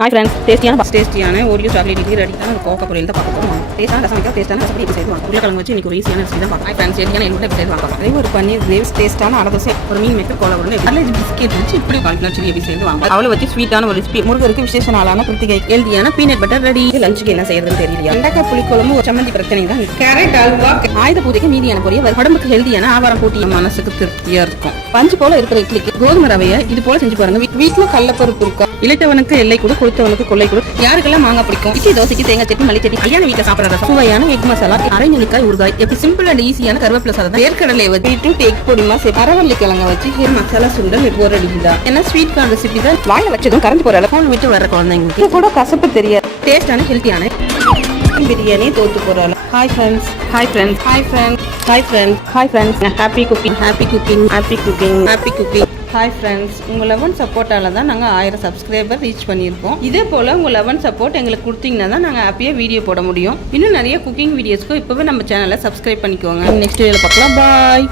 Hi friends, டேஸ்டியான Oreo chocolate idli ரெடியான ஒரு கோகா பொரியல் தான் பார்க்க போகிறோம். டேஸ்ட்டான ரசம் வைக்க டேஸ்ட்டான ரசப்படி எப்படி செய்து வாங்க. உருளைக்கிழங்கு வச்சு இன்னைக்கு ஒரு ஈஸியான ரெசிபி தான் பார்க்கலாம். ஹாய் ஃப்ரெண்ட்ஸ், எளிமையான எள்ளு எப்படி செய்து வாங்க. அதே ஒரு பன்னீர் கிரேவ்ஸ் டேஸ்ட்டான அடை தோசை, ஒரு மீன் மேக்கர் கோலா உருளை, காலேஜ் பிஸ்கெட் வச்சு இப்படி கால்குலர் சில்லி எப்படி செய்து வாங்க. அவளை வச்சு ஸ்வீட்டான ஒரு ரெசிபி, முருகருக்கு விசேஷ நாளான கிருத்திகை ஹெல்தியான பீனட் பட்டர் ரெடி. லஞ்சுக்கு என்ன செய்யறதுன்னு தெரியலையா. வெண்டைக்காய் புளிக்குழம்பு, ஒரு சம்மந்தி பிரச்சனை தான். கேரட் அல்வா, ஆயுத பூஜைக்கு மீதியான பொரியல், உடம்புக்கு ஹெல்தியான ஆவாரம் போட்டி, மனசுக்கு திருப்தியா இருக்கும். பஞ்சு போல இருக்கிற இட்லிக்கு கோதுமை ரவையை இது போல செஞ்சு பாருங்க. வீட்டுல கடலப்பருப்பு இருக்கா, இளைத்தவனுக்கு எல்லை கொடு, கொடுத்தவனுக்கு கொள்ளை கொடு. யாருக்கெல்லாம் மாங்காய் பிடிக்கும், இட்லி தோசைக்கு தேங்காய் சட்னி, மல்லி சட்னி, கல்யாண வீட்டில் சாப்பிட்ற சுவையான எக் மசாலா, அரை நெல்லிக்காய் ஊறுகாய், எப்படி சிம்பிள் அண்ட் ஈஸியான கருவேப்பிலை சாதம், வேர்க்கடலை வச்சு பீட்ரூட் எக் பொடிமா அரவள்ளி கிழங்க வச்சு மசாலா சுண்டல் போர் அடிக்குதா. ஏன்னா ஸ்வீட் கார்ன் ரெசிபி தான். வாயில வச்சதும் கரண்ட் போற அளவு விட்டு வர குழந்தைங்களுக்கு கூட கசப்பு தெரியாது. டேஸ்டான ஹெல்த்தியான பிரியாணி தோத்து போறாள். Hi friends, hi friends, hi friends, hi friends, hi friends. Happy cooking, happy cooking, happy cooking, happy cooking. Hi friends, உங்கள் 11 சப்போர்ட்டால் தான் நாங்கள் 1000 சப்ஸ்கிரைபர் ரீச் பண்ணியிருக்கோம். இதே போல் உங்கள் 11 சப்போர்ட் எங்களுக்கு கொடுத்தீங்கன்னா தான் நாங்கள் ஹாப்பியாக வீடியோ போட முடியும். இன்னும் நிறைய குக்கிங் வீடியோஸ்க்கும் இப்போவே நம்ம சேனலை சப்ஸ்கிரைப் பண்ணிக்கோங்க. நெக்ஸ்ட் வீடியோவில் பார்க்கலாம். பாய்.